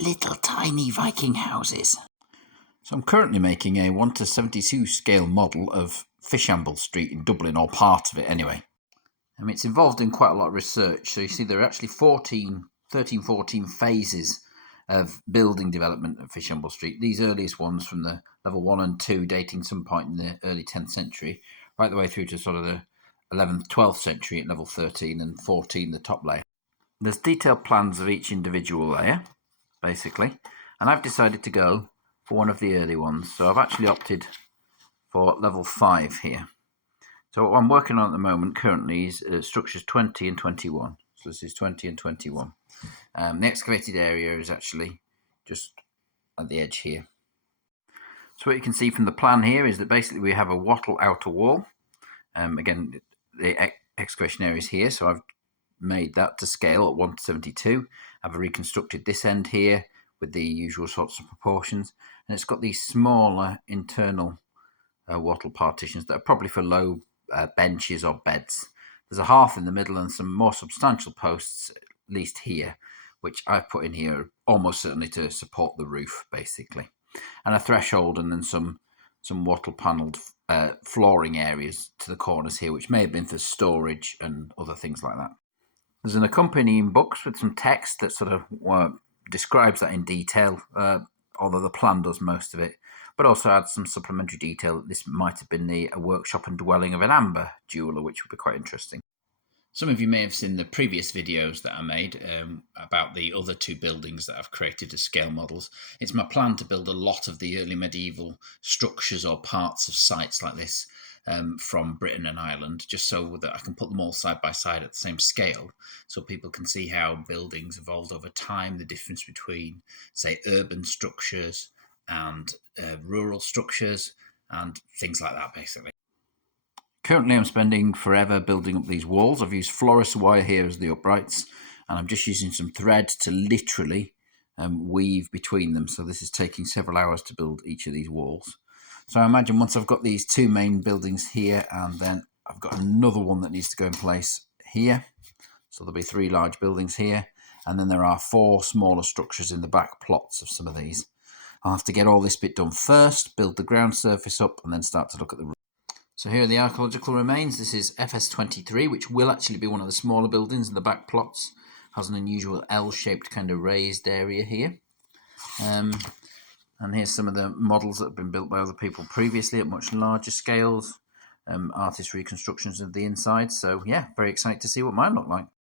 little tiny Viking houses. So I'm currently making a 1:72 scale model of Fishamble Street in Dublin, or part of it anyway. It's involved in quite a lot of research. So you see there are actually 14 phases of building development at Fishamble Street. These earliest ones from the level 1 and 2 dating some point in the early 10th century, right the way through to sort of the 11th, 12th century at level 13 and 14, the top layer. There's detailed plans of each individual layer, basically, and I've decided to go for one of the early ones. So I've actually opted for level 5 here. So what I'm working on at the moment currently is structures 20 and 21. So this is 20 and 21. The excavated area is actually just at the edge here. So what you can see from the plan here is that basically we have a wattle outer wall. Again, the excavation area is here, so I've made that to scale at 1:72. I've reconstructed this end here with the usual sorts of proportions, and it's got these smaller internal wattle partitions that are probably for low benches or beds. There's a hearth in the middle and some more substantial posts, at least here, which I've put in here almost certainly to support the roof, basically, and a threshold, and then some wattle panelled flooring areas to the corners here, which may have been for storage and other things like that. There's an accompanying book with some text that sort of describes that in detail, although the plan does most of it, but also adds some supplementary detail that this might have been a workshop and dwelling of an amber jeweller, which would be quite interesting. Some of you may have seen the previous videos that I made about the other two buildings that I've created as scale models. It's my plan to build a lot of the early medieval structures or parts of sites like this from Britain and Ireland, just so that I can put them all side by side at the same scale, so people can see how buildings evolved over time, the difference between, say, urban structures and rural structures and things like that, basically. Currently I'm spending forever building up these walls. I've used fluorescent wire here as the uprights, and I'm just using some thread to literally weave between them. So this is taking several hours to build each of these walls. So I imagine once I've got these two main buildings here, and then I've got another one that needs to go in place here. So there'll be 3 large buildings here, and then there are 4 smaller structures in the back plots of some of these. I'll have to get all this bit done first, build the ground surface up, and then start to look at the roof. So here are the archaeological remains. This is FS23, which will actually be one of the smaller buildings in the back plots. Has an unusual L-shaped kind of raised area here. And here's some of the models that have been built by other people previously at much larger scales. Artist reconstructions of the inside. So yeah, very excited to see what mine look like.